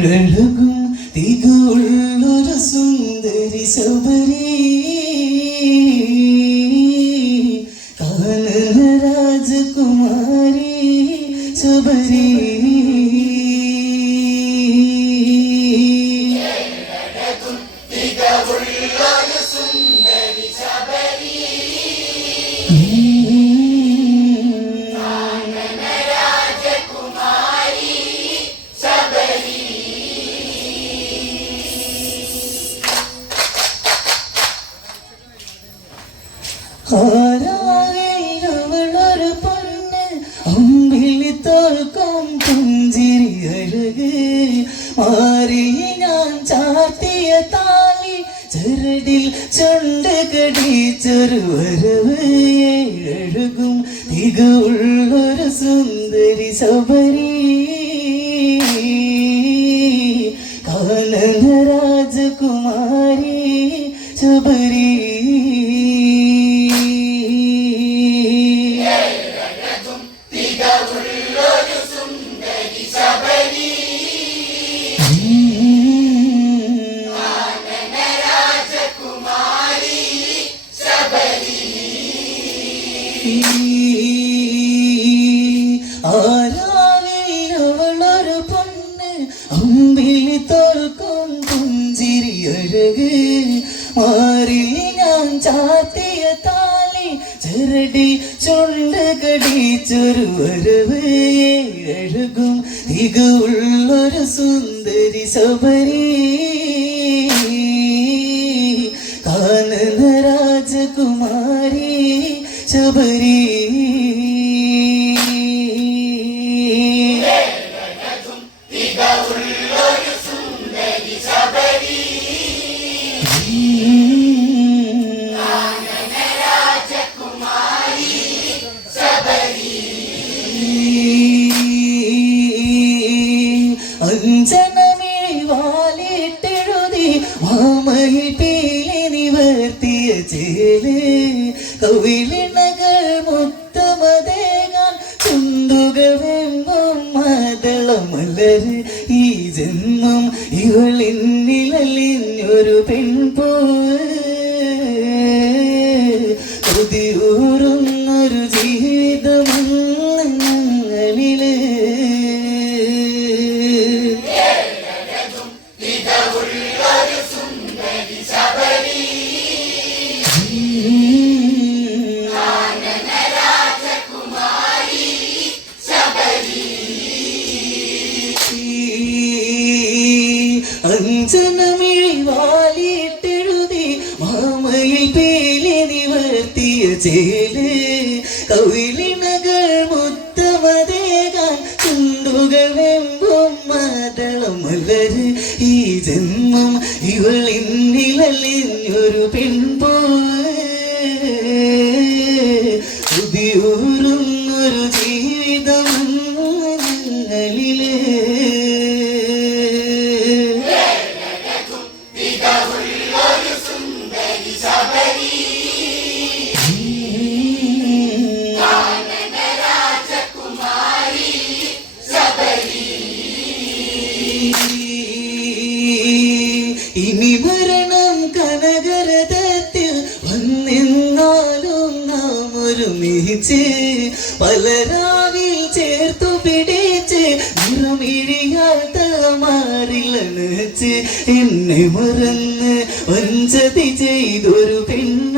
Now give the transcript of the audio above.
ഏഴഴകും തികവുള്ളൊരു സുന്ദരി ശബരി കാനന രാജകുമാരി ശബരി ആരായിരവളൊരു പൊന്ന് അമ്പിളി തോൽക്കും പുഞ്ചിരി അഴക് മാറി ഞാൻ ചാത്തിയ താലി ചരടിൽ ചുണ്ട് കടിച്ചൊരു വരവ് ഏഴഴകും തികവുള്ളൊരു സുന്ദരി ശബരി കാനന രാജകുമാരി ശബരി ആരാവിലവളൊരു പൊന്ന് അമ്പിളി തോൽക്കും പുഞ്ചിരി അഴക് മാറി ഞാൻ ചാത്തിയ താലി ചരടി ചുണ്ട് കടിച്ചൊരു വരവ് ഏഴഴകും തികവുള്ളൊരു സുന്ദരി ശബരി കാനന രാജകുമാരി ശബരി അഞ്ജനമിഴി വാലിട്ടെഴുതി മാമയിൽ പീലി നിവർത്തിയ ചേല് കവിളിണകൾ മുത്തമതേകാൻ ചുണ്ടുകൾ വെമ്പും മദളമലര് ഈ ജന്മം ഇവളിന്നിലലിഞ്ഞൊരു പെൺപൂവ് കൊതിയൂറുന്നൊരു ജീവിതമങ്ങളില് അഞ്ജനമിഴി വാലിട്ടെഴുതി മാമയിൽ പീലി നിവർത്തിയ ചേല് കവിളിണകൾ മുത്തമതേകാൻ ചുണ്ടുകൾ വെമ്പും മദളമലര് ഈ ജന്മം ഇവളിന്നിലലിഞ്ഞൊരു പെൺപൂവ് പുതിയൂറുന്നൊരു ജീവിതമങ്ങളില് ഇനി മരണം കനകരഥത്തിൽ വന്നെന്നാലും നാം ഒരുമിച്ച് പലരാവിൽ ചേർത്തു പിടിച്ച് നിറമിഴിയാൽ തളമാറിലണച്ച് എന്നെ മറന്ന് വഞ്ചതി ചെയ്തൊരു പെണ്ണ